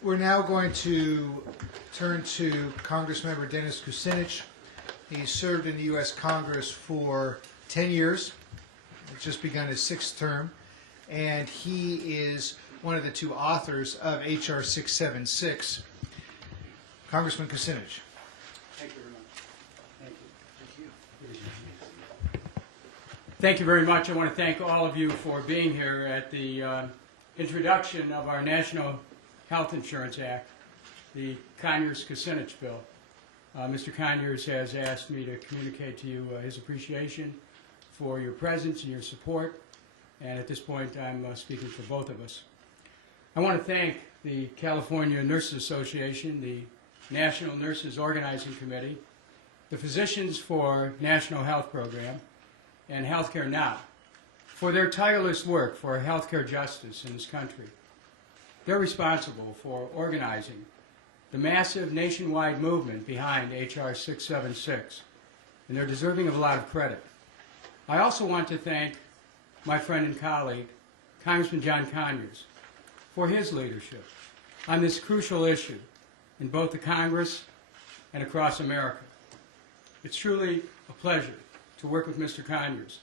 We're now going to turn to Congressmember Dennis Kucinich. He served in the U.S. Congress for 10 years. He's just begun his 6th term, and he is one of the 2 authors of H.R. 676. Congressman Kucinich. Thank you very much. Thank you very much. I want to thank all of you for being here at the introduction of our National Health Insurance Act, the Conyers-Kucinich bill. Mr. Conyers has asked me to communicate to you his appreciation for your presence and your support, and at this point I'm speaking for both of us. I want to thank the California Nurses Association, the National Nurses Organizing Committee, the Physicians for National Health Program, and Healthcare Now for their tireless work for healthcare justice in this country. They're responsible for organizing the massive nationwide movement behind H.R. 676, and they're deserving of a lot of credit. I also want to thank my friend and colleague, Congressman John Conyers, for his leadership on this crucial issue in both the Congress and across America. It's truly a pleasure to work with Mr. Conyers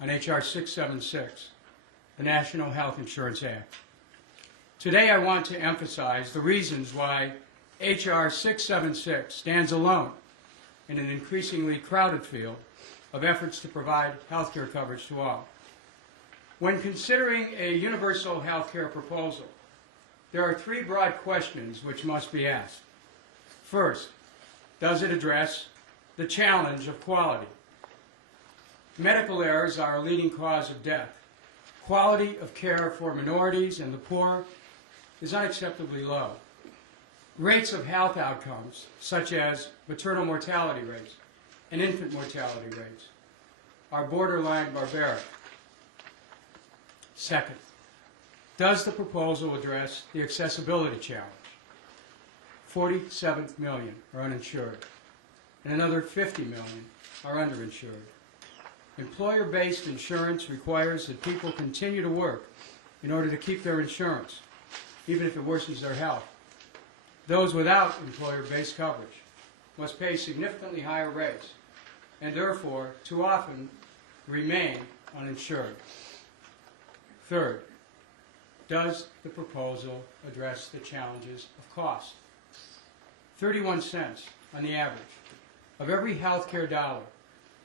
on H.R. 676, the National Health Insurance Act. Today I want to emphasize the reasons why H.R. 676 stands alone in an increasingly crowded field of efforts to provide health care coverage to all. When considering a universal health care proposal, there are 3 broad questions which must be asked. First, does it address the challenge of quality? Medical errors are a leading cause of death. Quality of care for minorities and the poor is unacceptably low. Rates of health outcomes, such as maternal mortality rates and infant mortality rates, are borderline barbaric. Second, does the proposal address the accessibility challenge? 47 million are uninsured, and another 50 million are underinsured. Employer-based insurance requires that people continue to work in order to keep their insurance, even if it worsens their health. Those without employer-based coverage must pay significantly higher rates and therefore too often remain uninsured. Third, does the proposal address the challenges of cost? 31 cents on the average of every health care dollar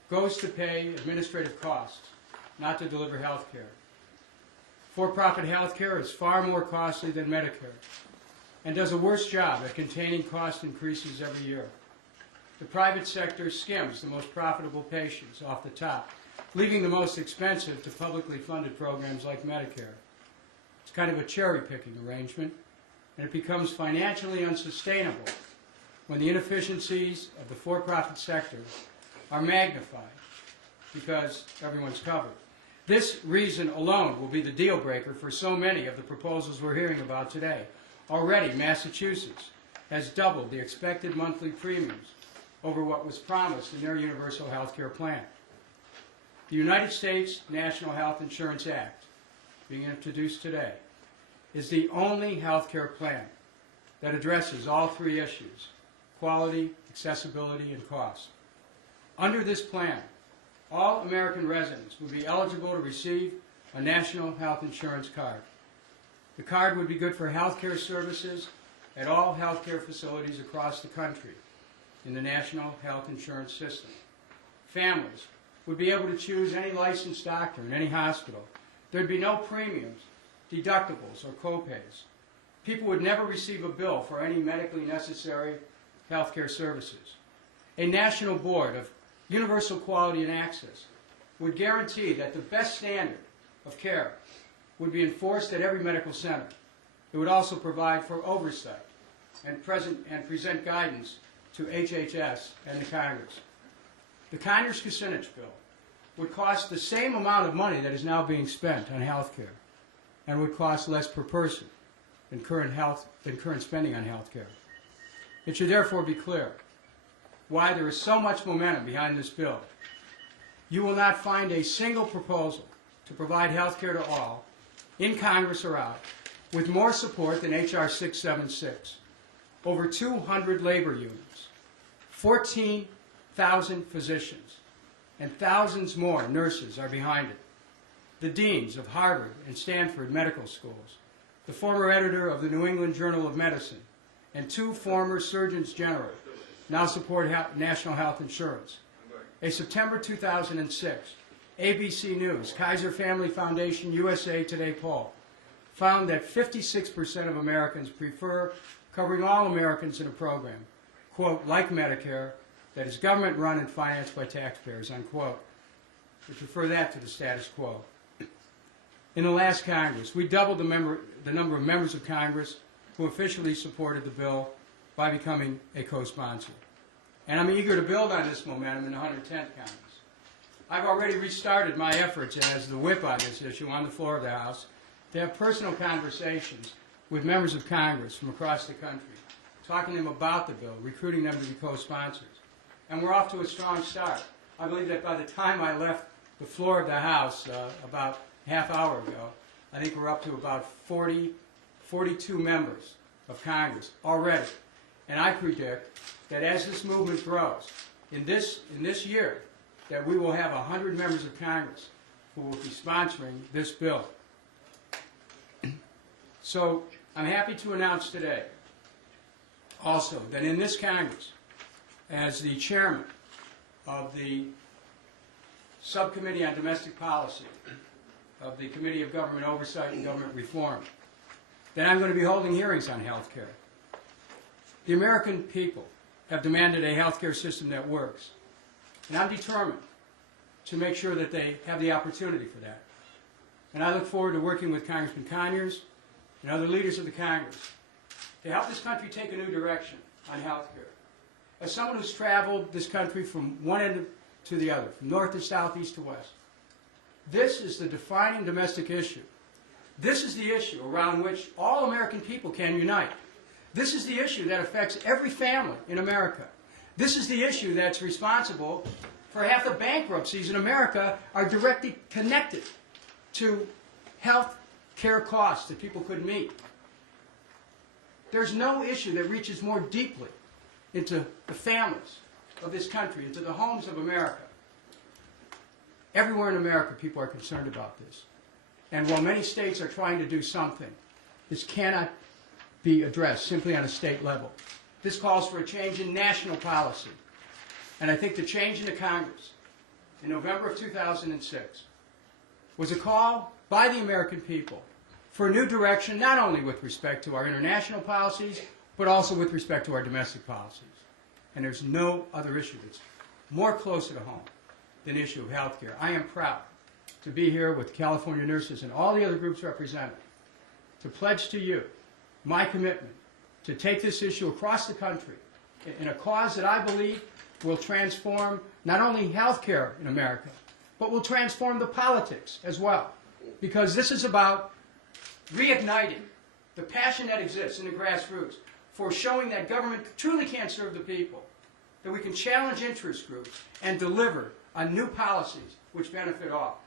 goes to pay administrative costs, not to deliver health care. For-profit health care is far more costly than Medicare and does a worse job at containing cost increases every year. The private sector skims the most profitable patients off the top, leaving the most expensive to publicly funded programs like Medicare. It's kind of a cherry-picking arrangement, and it becomes financially unsustainable when the inefficiencies of the for-profit sector are magnified because everyone's covered. This reason alone will be the deal breaker for so many of the proposals we're hearing about today. Already, Massachusetts has doubled the expected monthly premiums over what was promised in their universal health care plan. The United States National Health Insurance Act, being introduced today, is the only health care plan that addresses all 3 issues: quality, accessibility, and cost. Under this plan, all American residents would be eligible to receive a national health insurance card. The card would be good for health care services at all health care facilities across the country in the national health insurance system. Families would be able to choose any licensed doctor in any hospital. There'd be no premiums, deductibles, or copays. People would never receive a bill for any medically necessary health care services. A national board of universal quality and access would guarantee that the best standard of care would be enforced at every medical center. It would also provide for oversight and present guidance to HHS and the Congress. The Conyers-Kucinich bill would cost the same amount of money that is now being spent on health care and would cost less per person than current spending on health care. It should therefore be clear why there is so much momentum behind this bill. You will not find a single proposal to provide health care to all, in Congress or out, with more support than H.R. 676. Over 200 labor unions, 14,000 physicians, and thousands more nurses are behind it. The deans of Harvard and Stanford medical schools, the former editor of the New England Journal of Medicine, and 2 former surgeons general now support national health insurance. A September 2006 ABC News, Kaiser Family Foundation, USA Today poll found that 56% of Americans prefer covering all Americans in a program, quote, like Medicare, that is government run and financed by taxpayers, unquote. We prefer that to the status quo. In the last Congress, we doubled the number of members of Congress who officially supported the bill by becoming a co-sponsor. And I'm eager to build on this momentum in the 110th Congress. I've already restarted my efforts as the whip on this issue on the floor of the House to have personal conversations with members of Congress from across the country, talking to them about the bill, recruiting them to be co-sponsors. And we're off to a strong start. I believe that by the time I left the floor of the House about a half hour ago, I think we're up to about 42 members of Congress already. And I predict that as this movement grows, in this year, that we will have 100 members of Congress who will be sponsoring this bill. So I'm happy to announce today also that in this Congress, as the chairman of the Subcommittee on Domestic Policy of the Committee of Government Oversight and Government Reform, that I'm going to be holding hearings on health care. The American people have demanded a health care system that works, and I'm determined to make sure that they have the opportunity for that. And I look forward to working with Congressman Conyers and other leaders of the Congress to help this country take a new direction on health care. As someone who's traveled this country from one end to the other, from north to south, east to west, this is the defining domestic issue. This is the issue around which all American people can unite. This is the issue that affects every family in America. This is the issue that's responsible for half the bankruptcies in America are directly connected to health care costs that people couldn't meet. There's no issue that reaches more deeply into the families of this country, into the homes of America. Everywhere in America, people are concerned about this. And while many states are trying to do something, this cannot be addressed simply on a state level. This calls for a change in national policy. And I think the change in the Congress in November of 2006 was a call by the American people for a new direction, not only with respect to our international policies, but also with respect to our domestic policies. And there's no other issue that's more closer to home than the issue of health care. I am proud to be here with California nurses and all the other groups represented to pledge to you my commitment to take this issue across the country in a cause that I believe will transform not only health care in America, but will transform the politics as well. Because this is about reigniting the passion that exists in the grassroots for showing that government truly can't serve the people, that we can challenge interest groups and deliver on new policies which benefit all.